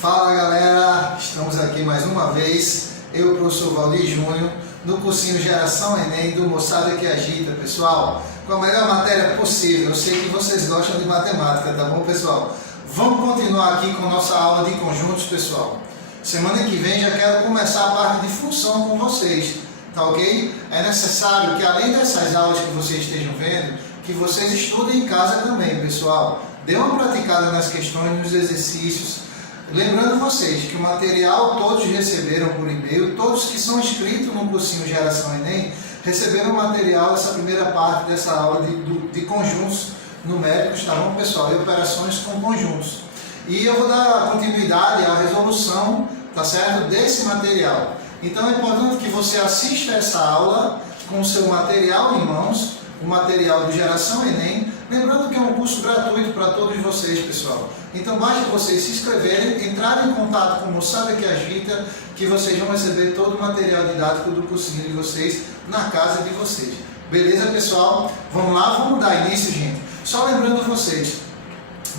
Fala galera, estamos aqui mais uma vez, eu, professor Valdir Júnior, no cursinho Geração Enem do Moçada que Agita, pessoal, com a melhor matéria possível. Eu sei que vocês gostam de matemática, tá bom, pessoal? Vamos continuar aqui com nossa aula de conjuntos, pessoal. Semana que vem já quero começar a parte de função com vocês, tá ok? É necessário que além dessas aulas que vocês estejam vendo, que vocês estudem em casa também, pessoal. Dê uma praticada nas questões, nos exercícios. Lembrando vocês que o material todos receberam por e-mail, todos que são inscritos no cursinho Geração Enem, receberam o material, essa primeira parte dessa aula de conjuntos numéricos, tá bom, pessoal? E operações com conjuntos. E eu vou dar continuidade à resolução, tá certo, desse material. Então é importante que você assista essa aula com o seu material em mãos, o material do Geração Enem, lembrando que é um curso gratuito para todos vocês, pessoal. Então basta vocês se inscreverem, entrarem em contato com o Moçada que Agita, que vocês vão receber todo o material didático do cursinho de vocês na casa de vocês. Beleza, pessoal? Vamos lá, vamos dar início, gente. Só lembrando vocês,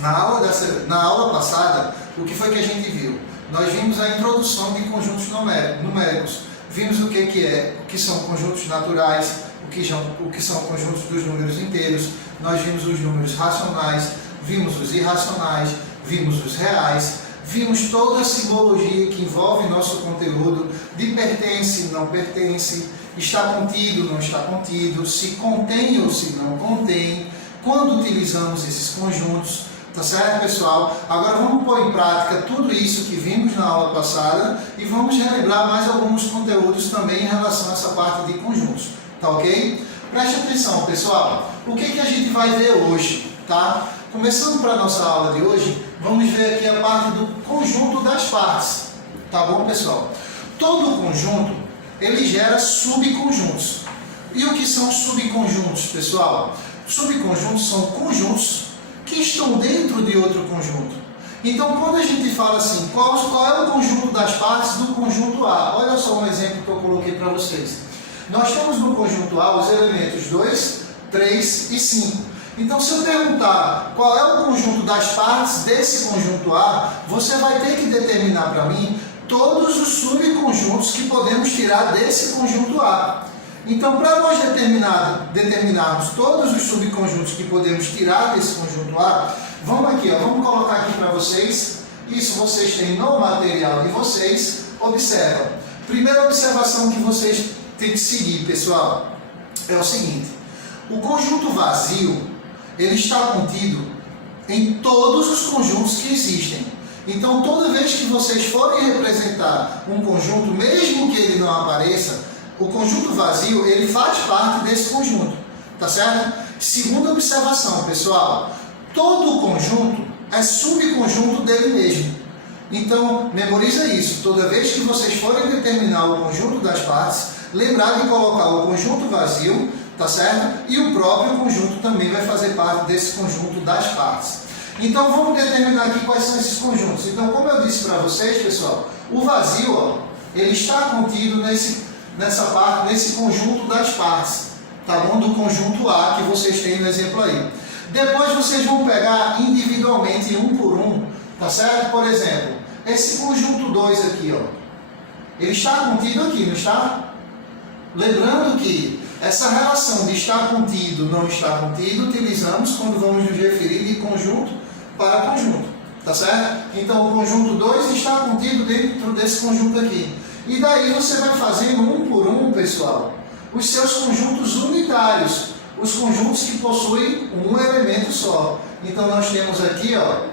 na aula passada, o que foi que a gente viu? Nós vimos a introdução de conjuntos numéricos. Vimos o que são conjuntos naturais, o que são conjuntos dos números inteiros. Nós vimos os números racionais, vimos os irracionais, vimos os reais, vimos toda a simbologia que envolve nosso conteúdo, de pertence, não pertence, está contido, não está contido, se contém ou se não contém, quando utilizamos esses conjuntos, tá certo, pessoal? Agora vamos pôr em prática tudo isso que vimos na aula passada e vamos relembrar mais alguns conteúdos também em relação a essa parte de conjuntos, tá ok? Preste atenção, pessoal, o que a gente vai ver hoje, tá? Começando para a nossa aula de hoje, vamos ver aqui a parte do conjunto das partes, tá bom, pessoal? Todo conjunto, ele gera subconjuntos. E o que são subconjuntos, pessoal? Subconjuntos são conjuntos que estão dentro de outro conjunto. Então, quando a gente fala assim, qual é o conjunto das partes do conjunto A? Olha só um exemplo que eu coloquei para vocês. Nós temos no conjunto A os elementos 2, 3 e 5. Então, se eu perguntar qual é o conjunto das partes desse conjunto A, você vai ter que determinar para mim todos os subconjuntos que podemos tirar desse conjunto A. Então, para nós determinarmos todos os subconjuntos que podemos tirar desse conjunto A, vamos aqui, vamos colocar aqui para vocês. Isso vocês têm no material de vocês. Observam. Primeira observação que vocês têm que seguir, pessoal, é o seguinte. O conjunto vazio, ele está contido em todos os conjuntos que existem. Então, toda vez que vocês forem representar um conjunto, mesmo que ele não apareça, o conjunto vazio, ele faz parte desse conjunto, tá certo? Segunda observação, pessoal, todo conjunto é subconjunto dele mesmo. Então, memoriza isso. Toda vez que vocês forem determinar o conjunto das partes, lembrar de colocar o conjunto vazio, tá certo? E o próprio conjunto também vai fazer parte desse conjunto das partes. Então, vamos determinar aqui quais são esses conjuntos. Então, como eu disse para vocês, pessoal, o vazio, ele está contido nessa parte, nesse conjunto das partes, tá bom? Do conjunto A, que vocês têm no exemplo aí. Depois vocês vão pegar individualmente, um por um, tá certo? Por exemplo, esse conjunto 2 aqui, ó, ele está contido aqui, não está? Lembrando que essa relação de estar contido, não estar contido, utilizamos quando vamos nos referir de conjunto para conjunto, tá certo? Então, o conjunto 2 está contido dentro desse conjunto aqui. E daí você vai fazendo um por um, pessoal, os seus conjuntos unitários, os conjuntos que possuem um elemento só. Então nós temos aqui, ó,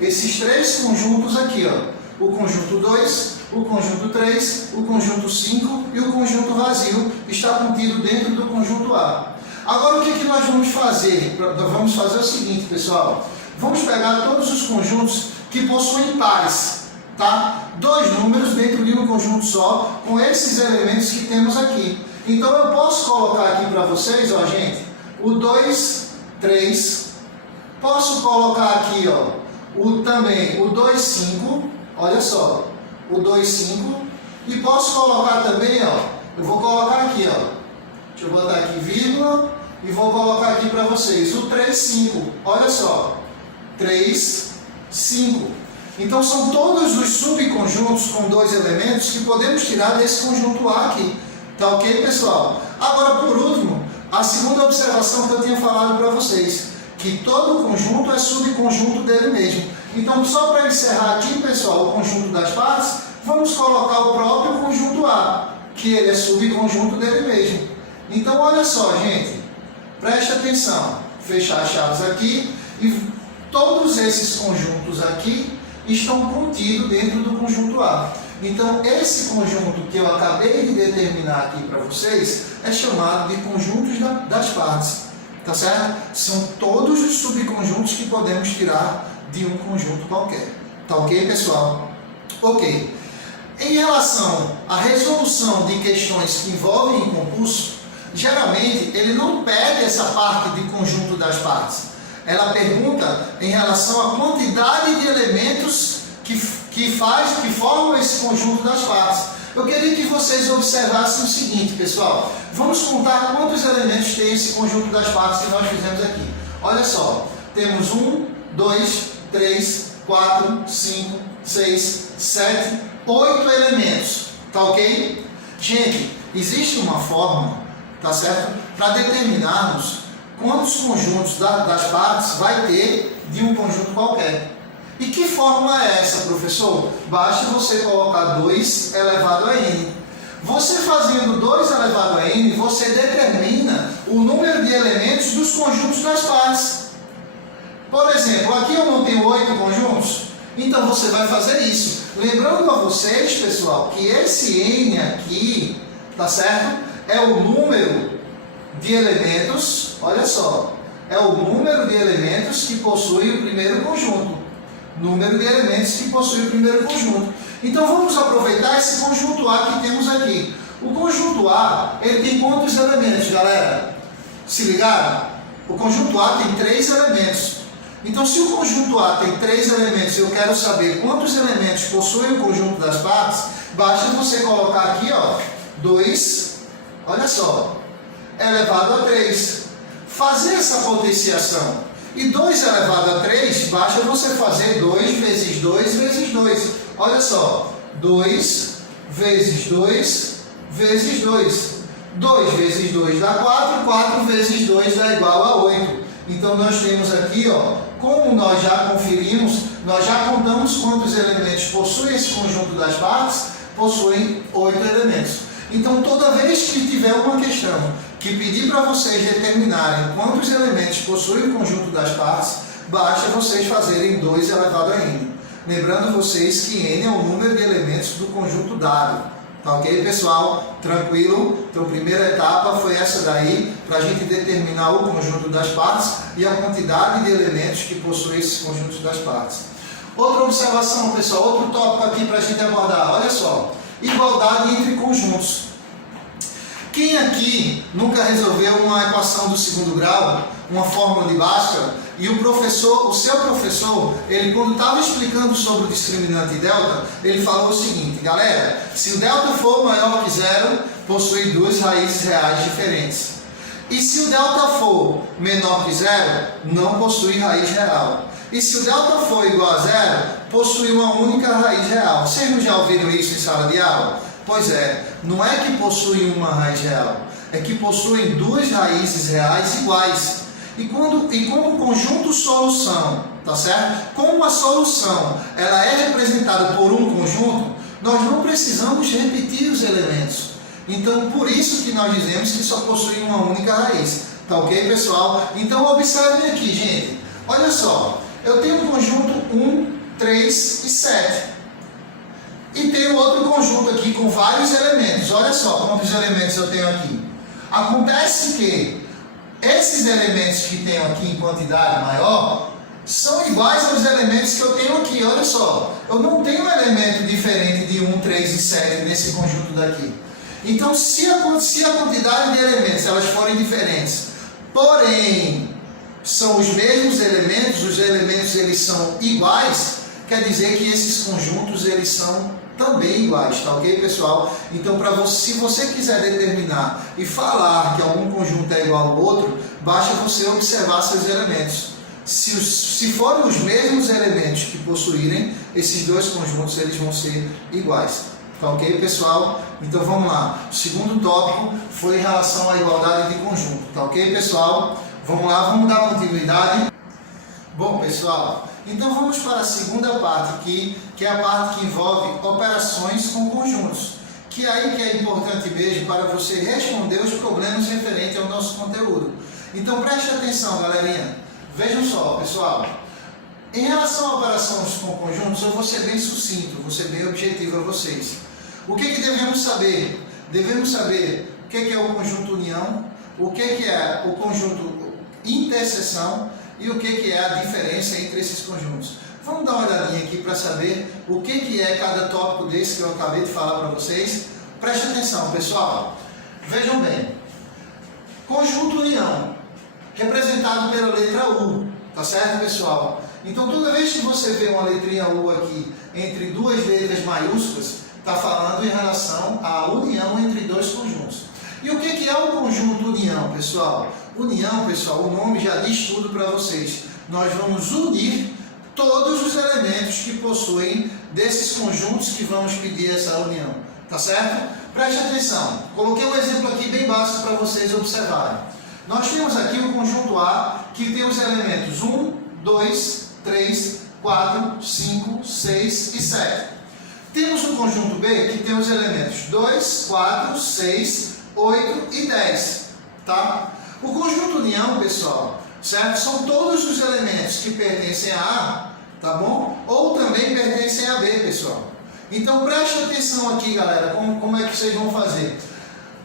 esses três conjuntos aqui, ó, o conjunto 2, o conjunto 3, o conjunto 5 e o conjunto vazio está contido dentro do conjunto A. Agora o que nós vamos fazer? Nós vamos fazer o seguinte, pessoal, vamos pegar todos os conjuntos que possuem pares, tá? Dois números dentro de um conjunto só, com esses elementos que temos aqui. Então eu posso colocar aqui para vocês, ó, gente, o 2, 3. Posso colocar aqui, ó, também o 2, 5. Olha só, o 2, 5. E posso colocar também, ó, eu vou colocar aqui, ó, deixa eu botar aqui vírgula e vou colocar aqui para vocês o 3, 5. Olha só, 3, 5. Então são todos os subconjuntos com dois elementos que podemos tirar desse conjunto A aqui. Tá ok, pessoal? Agora, por último, a segunda observação que eu tinha falado para vocês, que todo conjunto é subconjunto dele mesmo. Então, só para encerrar aqui, pessoal, o conjunto das partes, vamos colocar o próprio conjunto A, que ele é subconjunto dele mesmo. Então, olha só, gente, preste atenção, fechar as chaves aqui, e todos esses conjuntos aqui estão contidos dentro do conjunto A. Então, esse conjunto que eu acabei de determinar aqui para vocês é chamado de conjuntos das partes, tá certo? São todos os subconjuntos que podemos tirar de um conjunto qualquer. Tá ok, pessoal? Ok. Em relação à resolução de questões que envolvem concurso, geralmente ele não pede essa parte de conjunto das partes. Ela pergunta em relação à quantidade de elementos que formam esse conjunto das partes. Eu queria que vocês observassem o seguinte, pessoal. Vamos contar quantos elementos tem esse conjunto das partes que nós fizemos aqui. Olha só, temos 1, 2, 3, 4, 5, 6, 7, 8 elementos. Tá ok? Gente, existe uma forma, tá certo? Para determinarmos quantos conjuntos das partes vai ter de um conjunto qualquer. E que fórmula é essa, professor? Basta você colocar 2 elevado a n. Você fazendo 2 elevado a n, você determina o número de elementos dos conjuntos das partes. Por exemplo, aqui eu não tenho 8 conjuntos, então você vai fazer isso. Lembrando a vocês, pessoal, que esse n aqui, tá certo? É o número de elementos, olha só, é o número de elementos que possui o primeiro conjunto. Número de elementos que possui o primeiro conjunto. Então vamos aproveitar esse conjunto A que temos aqui. O conjunto A, ele tem quantos elementos, galera? Se ligaram? O conjunto A tem 3 elementos. Então se o conjunto A tem 3 elementos e eu quero saber quantos elementos possui o conjunto das partes, basta você colocar aqui, ó, 2, olha só, elevado a 3. Fazer essa potenciação. E 2 elevado a 3, basta você fazer 2 vezes 2 vezes 2. Olha só, 2 vezes 2 vezes 2. 2 vezes 2 dá 4, 4 vezes 2 dá igual a 8. Então nós temos aqui, ó, como nós já conferimos, nós já contamos quantos elementos possui esse conjunto das partes, possuem 8 elementos. Então toda vez que tiver uma questão que pedir para vocês determinarem quantos elementos possui o conjunto das partes, basta vocês fazerem 2 elevado a n. Lembrando vocês que n é o número de elementos do conjunto dado. Tá ok, pessoal? Tranquilo? Então, primeira etapa foi essa daí, para a gente determinar o conjunto das partes e a quantidade de elementos que possui esses conjuntos das partes. Outra observação, pessoal, outro tópico aqui para a gente abordar. Olha só, igualdade entre conjuntos. Quem aqui nunca resolveu uma equação do segundo grau, uma fórmula de Bhaskara, e o seu professor, ele quando estava explicando sobre o discriminante delta, ele falou o seguinte, galera, se o delta for maior que zero, possui 2 raízes reais diferentes. E se o delta for menor que zero, não possui raiz real. E se o delta for igual a zero, possui uma única raiz real. Vocês não já ouviram isso em sala de aula? Pois é, não é que possui uma raiz real, é que possuem 2 raízes reais iguais. E como conjunto solução, tá certo? Como a solução ela é representada por um conjunto, nós não precisamos repetir os elementos. Então, por isso que nós dizemos que só possui uma única raiz. Tá ok, pessoal? Então, observem aqui, gente. Olha só, eu tenho um conjunto 1, 3 e 7. E tenho outro conjunto aqui com vários elementos. Olha só quantos elementos eu tenho aqui. Acontece que esses elementos que tenho aqui em quantidade maior são iguais aos elementos que eu tenho aqui. Olha só, eu não tenho um elemento diferente de 1, 3 e 7 nesse conjunto daqui. Então, se a quantidade de elementos elas forem diferentes, porém são os mesmos elementos, os elementos eles são iguais, quer dizer que esses conjuntos eles são também iguais, tá ok, pessoal? Então, se você quiser determinar e falar que algum conjunto é igual ao outro, basta você observar seus elementos. Se forem os mesmos elementos que possuírem, esses dois conjuntos eles vão ser iguais. Tá ok, pessoal? Então vamos lá. O segundo tópico foi em relação à igualdade de conjunto. Tá ok, pessoal? Vamos lá, vamos dar continuidade. Bom, pessoal, então vamos para a segunda parte aqui, que é a parte que envolve operações com conjuntos. Que é aí que é importante mesmo para você responder os problemas referentes ao nosso conteúdo. Então preste atenção, galerinha. Vejam só, pessoal. Em relação a operações com conjuntos, eu vou ser bem sucinto, vou ser bem objetivo a vocês. O que devemos saber? Devemos saber o que é o conjunto união, o que é o conjunto interseção e o que é a diferença entre esses conjuntos. Vamos dar uma olhadinha aqui para saber o que é cada tópico desse que eu acabei de falar para vocês. Preste atenção, pessoal. Vejam bem. Conjunto união, representado pela letra U. Tá certo, pessoal? Então, toda vez que você vê uma letrinha U aqui entre duas letras maiúsculas, está falando em relação à união entre dois conjuntos. E o que é o conjunto união, pessoal? União, pessoal, o nome já diz tudo para vocês. Nós vamos unir todos os elementos que possuem desses conjuntos que vamos pedir essa união. Tá certo? Preste atenção. Coloquei um exemplo aqui bem básico para vocês observarem. Nós temos aqui o conjunto A, que tem os elementos 1, 2, 3, 4, 5, 6 e 7. Temos o conjunto B, que tem os elementos 2, 4, 6, 8 e 10. Tá? O conjunto união, pessoal, certo? São todos os elementos que pertencem a A, tá bom? Ou também pertencem a B, pessoal. Então preste atenção aqui, galera, como é que vocês vão fazer.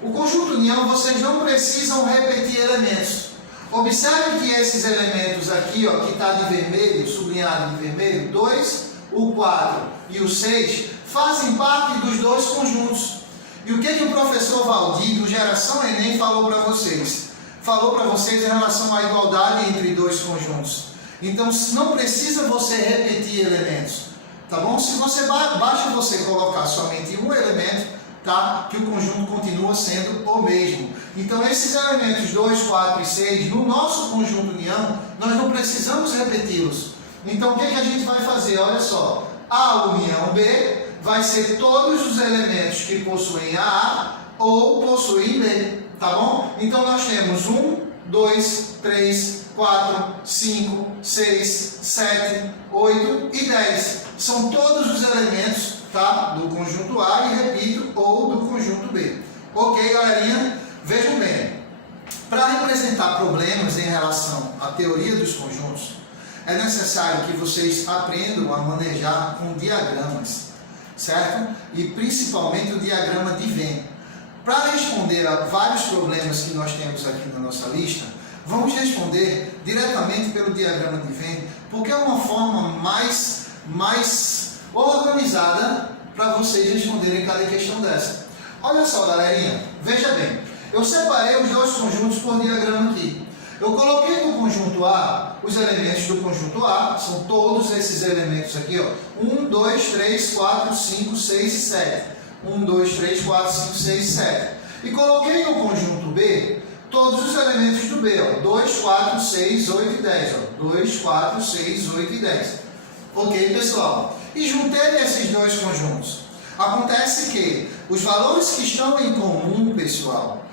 O conjunto união, vocês não precisam repetir elementos. Observe que esses elementos aqui, ó, que está de vermelho, sublinhado de vermelho, 2, o 4 e o 6, fazem parte dos dois conjuntos. E o que o professor Valdir, do Geração Enem, falou para vocês? Falou para vocês em relação à igualdade entre dois conjuntos. Então, não precisa você repetir elementos, tá bom? Se você basta você colocar somente um elemento, tá? Que o conjunto continua sendo o mesmo. Então, esses elementos 2, 4 e 6, no nosso conjunto união, nós não precisamos repeti-los. Então, o que a gente vai fazer? Olha só, A união B vai ser todos os elementos que possuem A ou possuem B, tá bom? Então, nós temos 1, 2, 3, 4, 5, 6, 7, 8 e 10. São todos os elementos, tá? Do conjunto A e, repito, ou do conjunto B. Ok, galerinha? Vejam bem, para representar problemas em relação à teoria dos conjuntos, é necessário que vocês aprendam a manejar com diagramas, certo? E principalmente o diagrama de Venn. Para responder a vários problemas que nós temos aqui na nossa lista, vamos responder diretamente pelo diagrama de Venn, porque é uma forma mais organizada para vocês responderem cada questão dessa. Olha só, galerinha, veja bem, eu separei os dois conjuntos por diagrama aqui. Eu coloquei no conjunto A os elementos do conjunto A, são todos esses elementos aqui, ó. 1, 2, 3, 4, 5, 6 e 7. 1, 2, 3, 4, 5, 6 e 7. E coloquei no conjunto B todos os elementos do B, ó. 2, 4, 6, 8 e 10. Ó. 2, 4, 6, 8 e 10. Ok, pessoal? E juntei esses dois conjuntos. Acontece que os valores que estão em comum, pessoal,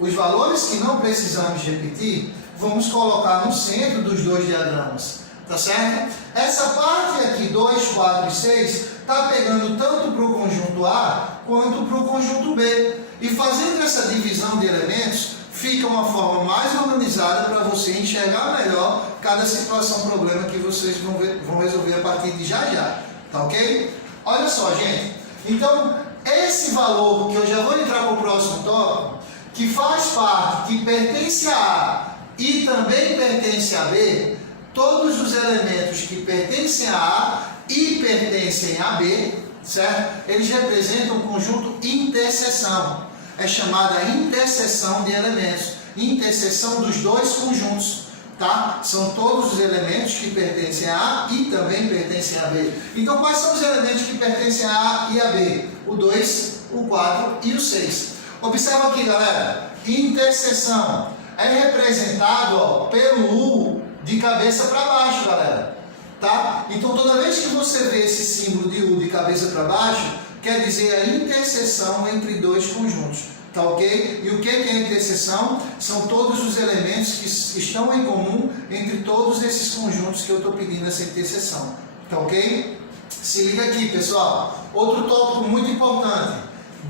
os valores que não precisamos repetir, vamos colocar no centro dos dois diagramas, tá certo? Essa parte aqui, 2, 4 e 6, está pegando tanto para o conjunto A quanto para o conjunto B. E fazendo essa divisão de elementos, fica uma forma mais organizada para você enxergar melhor cada situação, problema que vocês vão resolver a partir de já, tá ok? Olha só, gente, então esse valor que eu já vou entrar para o próximo tópico, que faz parte, que pertence a A e também pertence a B, todos os elementos que pertencem a A e pertencem a B, certo? Eles representam um conjunto interseção. É chamada interseção de elementos, interseção dos dois conjuntos, tá? São todos os elementos que pertencem a A e também pertencem a B. Então, quais são os elementos que pertencem a A e a B? O 2, o 4 e o 6. Observa aqui, galera, interseção é representado, ó, pelo U de cabeça para baixo, galera. Tá? Então toda vez que você vê esse símbolo de U de cabeça para baixo, quer dizer a interseção entre dois conjuntos. Tá ok? E o que é a interseção? São todos os elementos que estão em comum entre todos esses conjuntos que eu estou pedindo essa interseção. Tá ok? Se liga aqui, pessoal. Outro tópico muito importante.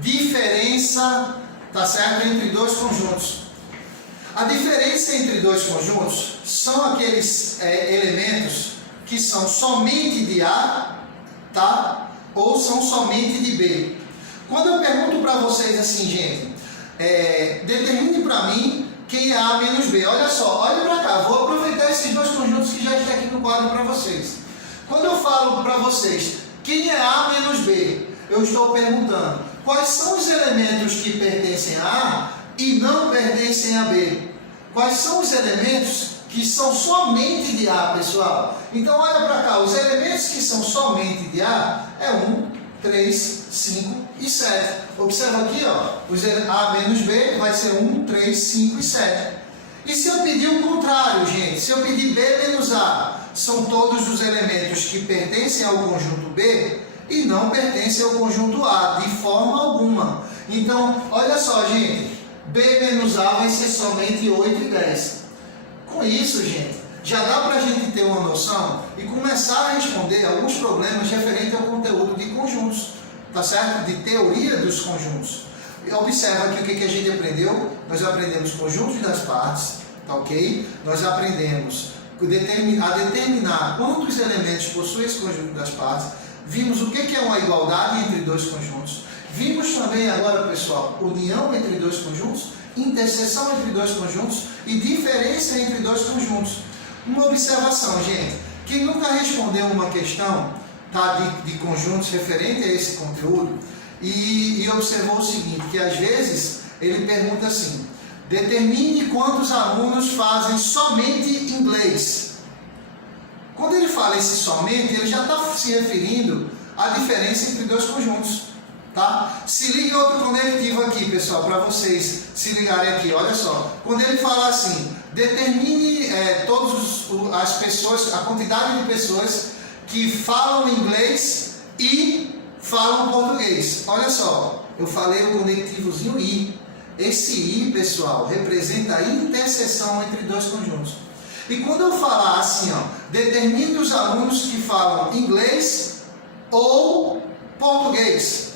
Diferença, tá certo? Entre dois conjuntos. A diferença entre dois conjuntos são aqueles elementos que são somente de A, tá? Ou são somente de B. Quando eu pergunto para vocês assim, gente, determine para mim quem é A menos B. Olha só, olha para cá, vou aproveitar esses dois conjuntos que já estão aqui no quadro para vocês. Quando eu falo para vocês quem é A menos B, eu estou perguntando quais são os elementos que pertencem a A e não pertencem a B. Quais são os elementos que são somente de A, pessoal? Então olha para cá, os elementos que são somente de A é 1, 3, 5 e 7. Observa aqui, ó, A menos B vai ser 1, 3, 5 e 7. E se eu pedir o contrário, gente? Se eu pedir B menos A, são todos os elementos que pertencem ao conjunto B e não pertencem ao conjunto A, de forma alguma. Então, olha só, gente, B menos A vai ser somente 8 e 10. Com isso, gente, já dá para a gente ter uma noção e começar a responder alguns problemas referentes ao conteúdo de conjuntos, tá certo? De teoria dos conjuntos. E observa aqui o que a gente aprendeu. Nós aprendemos conjuntos das partes, tá ok? Nós aprendemos a determinar quantos elementos possui esse conjunto das partes. Vimos o que é uma igualdade entre dois conjuntos. Vimos também agora, pessoal, união entre dois conjuntos, interseção entre dois conjuntos e diferença entre dois conjuntos. Uma observação, gente. Quem nunca respondeu uma questão, tá, de conjuntos referente a esse conteúdo e observou o seguinte, que às vezes ele pergunta assim, determine quantos alunos fazem somente inglês. Quando ele fala esse somente, ele já está se referindo à diferença entre dois conjuntos. Tá? Se liga em outro conectivo aqui, pessoal, para vocês se ligarem aqui. Olha só, quando ele fala assim, determine as pessoas, a quantidade de pessoas que falam inglês e falam português. Olha só, eu falei o conectivozinho I. Esse I, pessoal, representa a interseção entre dois conjuntos. E quando eu falar assim, ó, determine os alunos que falam inglês ou português,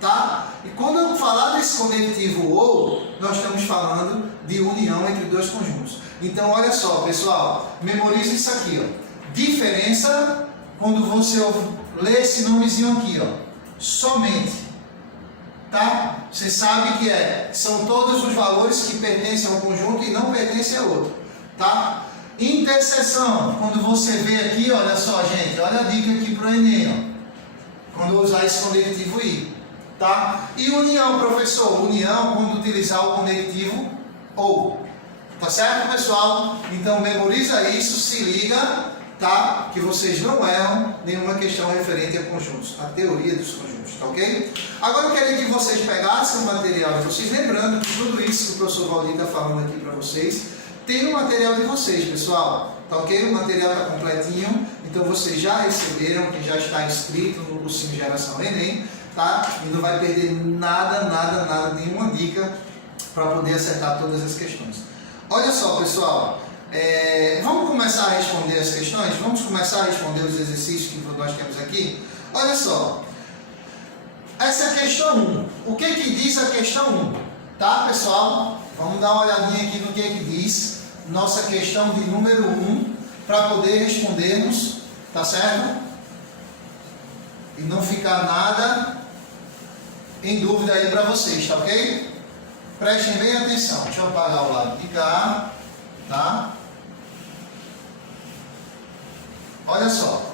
tá? E quando eu falar desse conectivo ou, nós estamos falando de união entre dois conjuntos. Então, olha só, pessoal, memorize isso aqui, ó. Diferença, quando você lê esse nomezinho aqui, ó, somente. Tá? Você sabe que são todos os valores que pertencem a um conjunto e não pertencem a outro. Tá? Interseção, quando você vê aqui, olha só, gente, olha a dica aqui para o Enem, ó, quando eu usar esse conectivo I. Tá? E união, professor, união quando utilizar o conectivo ou. Tá certo, pessoal? Então memoriza isso, se liga, tá? Que vocês não erram nenhuma questão referente a conjuntos, a teoria dos conjuntos, tá ok? Agora eu queria que vocês pegassem o material de vocês, lembrando que tudo isso que o professor Valdir está falando aqui para vocês, tem no material de vocês, pessoal, tá ok? O material está completinho, então vocês já receberam, que já está inscrito no cursinho Geração Enem, tá? E não vai perder nada, nenhuma dica para poder acertar todas as questões. Olha só, pessoal, vamos começar a responder as questões? Vamos começar a responder os exercícios que nós temos aqui? Olha só, essa é a questão 1. O que diz a questão 1? Tá, pessoal? Vamos dar uma olhadinha aqui no que diz nossa questão de número 1 para poder respondermos, tá certo? E não ficar nada em dúvida aí para vocês, tá ok? Prestem bem atenção. Deixa eu apagar o lado de cá, tá? Olha só.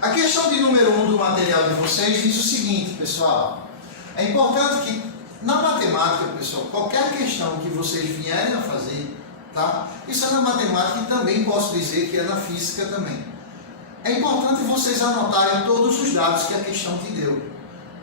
A questão de número 1 do material de vocês diz o seguinte, pessoal. É importante que, na matemática, pessoal, qualquer questão que vocês vierem a fazer, tá? Isso é na matemática e também posso dizer que é na física também. É importante vocês anotarem todos os dados que a questão te deu,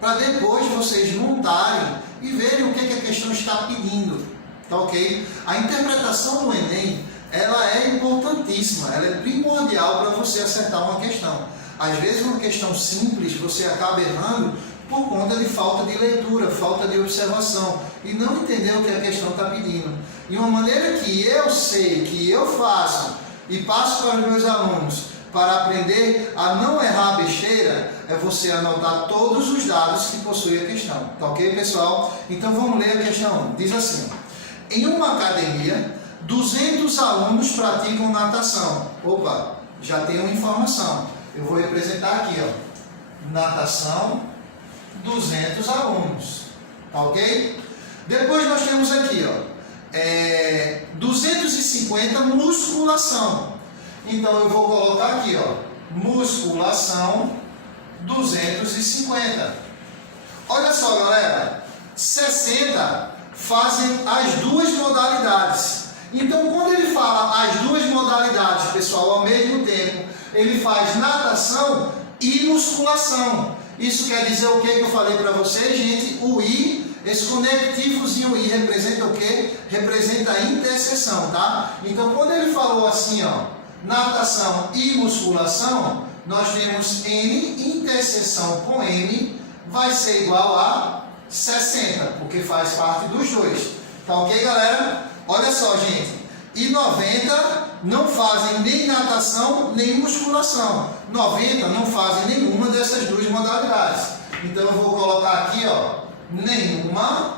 para depois vocês montarem e verem o que a questão está pedindo, tá ok? A interpretação do Enem ela é importantíssima, ela é primordial para você acertar uma questão. Às vezes uma questão simples você acaba errando por conta de falta de leitura, falta de observação e não entender o que a questão está pedindo. E uma maneira que eu sei, que eu faço e passo para os meus alunos para aprender a não errar besteira é você anotar todos os dados que possui a questão. Tá ok, pessoal? Então vamos ler a questão 1. Diz assim: em uma academia, 200 alunos praticam natação. Opa, já tem uma informação. Eu vou representar aqui, ó. Natação, 200 alunos. Tá ok? Depois nós temos aqui, ó. 250 musculação. Então eu vou colocar aqui, ó. Musculação, 250. Olha só, galera. 60 fazem as duas modalidades. Então, quando ele fala as duas modalidades, pessoal, ao mesmo tempo, ele faz natação e musculação. Isso quer dizer o que eu falei para vocês, gente? O I, esse conectivozinho I representa o quê? Representa a interseção, tá? Então, quando ele falou assim, ó, natação e musculação, nós temos N interseção com M vai ser igual a 60, porque faz parte dos dois. Tá ok, galera? Olha só, gente. E 90 não fazem nem natação nem musculação. 90 não fazem nenhuma dessas duas modalidades. Então eu vou colocar aqui, ó, nenhuma,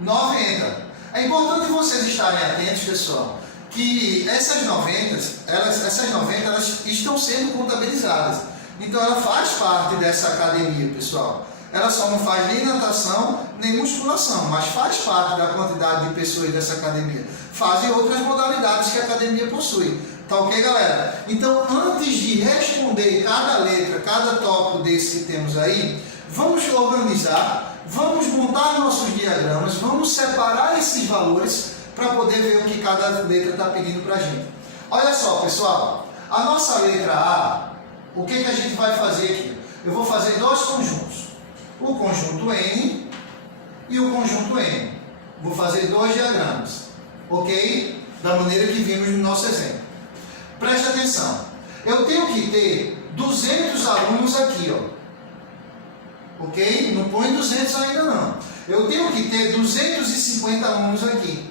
90. É importante vocês estarem atentos, pessoal, que essas 90 elas estão sendo contabilizadas. Então ela faz parte dessa academia, pessoal. Ela só não faz nem natação, nem musculação, mas faz parte da quantidade de pessoas dessa academia. Fazem outras modalidades que a academia possui. Tá ok, galera? Então, antes de responder cada letra, cada tópico desse que temos aí, vamos organizar, vamos montar nossos diagramas, vamos separar esses valores para poder ver o que cada letra está pedindo para a gente. Olha só, pessoal, a nossa letra A, o que a gente vai fazer aqui? Eu vou fazer dois conjuntos. O conjunto N e o conjunto M. Vou fazer dois diagramas, ok? Da maneira que vimos no nosso exemplo. Preste atenção. Eu tenho que ter 200 alunos aqui, ó. Ok? Não põe 200 ainda não. Eu tenho que ter 250 alunos aqui.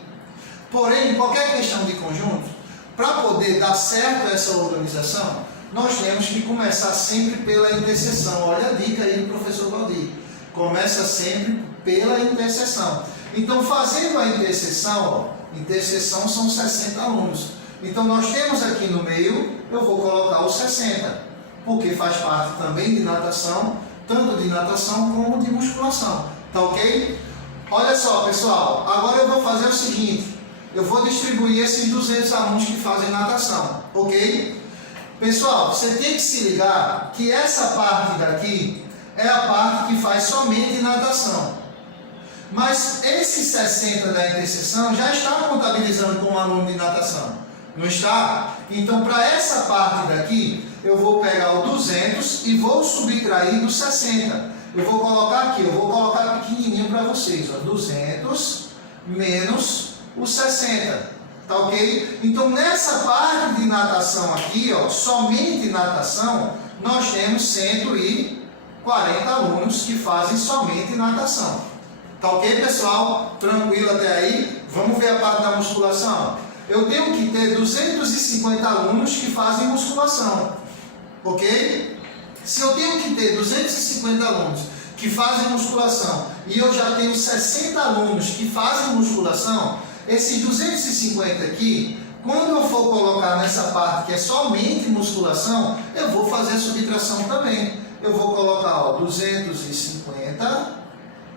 Porém, em qualquer questão de conjunto, para poder dar certo essa organização, nós temos que começar sempre pela interseção. Olha a dica aí do professor Valdir. Começa sempre pela interseção. Então, fazendo a interseção, ó, interseção são 60 alunos. Então, nós temos aqui no meio, eu vou colocar os 60, porque faz parte também de natação, tanto de natação como de musculação. Tá ok? Olha só, pessoal, agora eu vou fazer o seguinte, eu vou distribuir esses 200 alunos que fazem natação, ok? Pessoal, você tem que se ligar que essa parte daqui é a parte que faz somente natação. Mas esses 60 da interseção já está contabilizando como aluno de natação. Não está? Então, para essa parte daqui, eu vou pegar o 200 e vou subtrair do 60. Eu vou colocar aqui, eu vou colocar pequenininho para vocês, ó, 200 menos os 60. Tá ok? Então, nessa parte de natação aqui, ó, somente natação, nós temos 140 alunos que fazem somente natação. Tá ok, pessoal? Tranquilo até aí? Vamos ver a parte da musculação. Eu tenho que ter 250 alunos que fazem musculação. Ok? Se eu tenho que ter 250 alunos que fazem musculação e eu já tenho 60 alunos que fazem musculação, esses 250 aqui, quando eu for colocar nessa parte que é somente musculação, eu vou fazer a subtração também. Eu vou colocar, ó, 250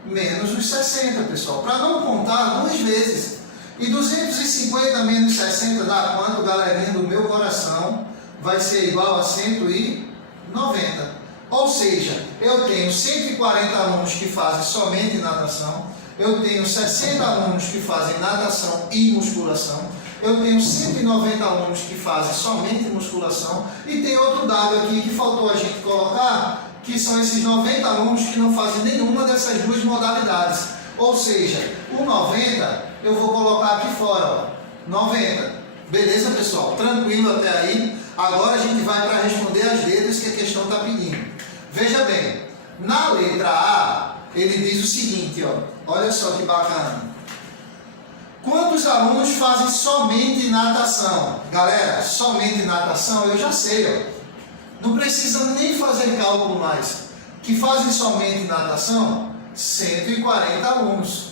menos os 60, pessoal, para não contar duas vezes. E 250 menos 60 dá quanto, galerinha do meu coração? Vai ser igual a 190. Ou seja, eu tenho 140 alunos que fazem somente natação, eu tenho 60 alunos que fazem natação e musculação, eu tenho 190 alunos que fazem somente musculação, e tem outro dado aqui que faltou a gente colocar, que são esses 90 alunos que não fazem nenhuma dessas duas modalidades. Ou seja, o 90 eu vou colocar aqui fora, ó, 90. Beleza, pessoal? Tranquilo até aí? Agora a gente vai para responder as letras que a questão está pedindo. Veja bem, na letra A, ele diz o seguinte, ó, olha só que bacana. Quantos alunos fazem somente natação? Galera, somente natação eu já sei, ó. Não precisa nem fazer cálculo mais. Que fazem somente natação? 140 alunos.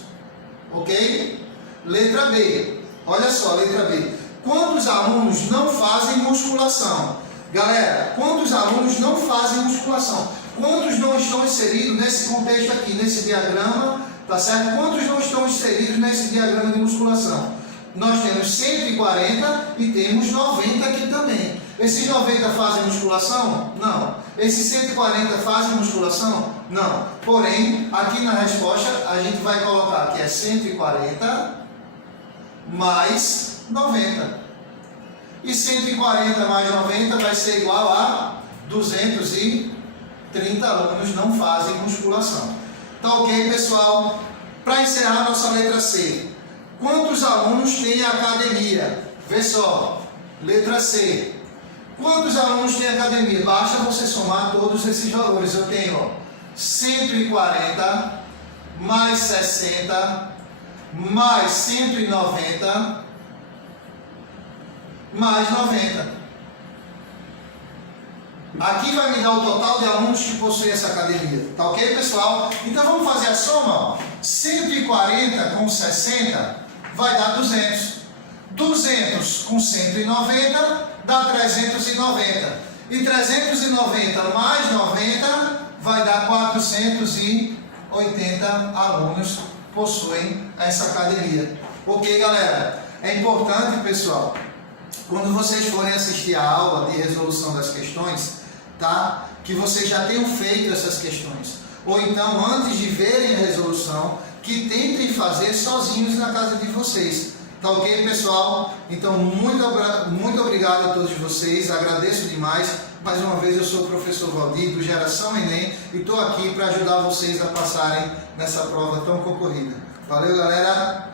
Ok? Letra B. Olha só, letra B. Quantos alunos não fazem musculação? Galera, quantos alunos não fazem musculação? Quantos não estão inseridos nesse contexto aqui, nesse diagrama, tá certo? Quantos não estão inseridos nesse diagrama de musculação? Nós temos 140 e temos 90 aqui também. Esses 90 fazem musculação? Não. Esses 140 fazem musculação? Não. Porém, aqui na resposta, a gente vai colocar que é 140 mais 90. E 140 mais 90 vai ser igual a 230 alunos não fazem musculação. Tá ok, pessoal? Para encerrar nossa letra C. Quantos alunos tem a academia? Vê só. Letra C. Quantos alunos tem a academia? Basta você somar todos esses valores. Eu tenho, ó, 140 mais 60 mais 190 mais 90. Aqui vai me dar o total de alunos que possuem essa academia. Tá ok, pessoal? Então vamos fazer a soma, ó. 140 com 60 vai dar 200. 200 com 190 dá 390. E 390 mais 90 vai dar 480 alunos possuem essa academia. Ok, galera? É importante, pessoal, quando vocês forem assistir a aula de resolução das questões, tá? Que vocês já tenham feito essas questões. Ou então, antes de verem a resolução, que tentem fazer sozinhos na casa de vocês. Tá ok, pessoal? Então, muito obrigado a todos vocês. Agradeço demais. Mais uma vez, eu sou o professor Valdir, do Geração Enem, e estou aqui para ajudar vocês a passarem nessa prova tão concorrida. Valeu, galera!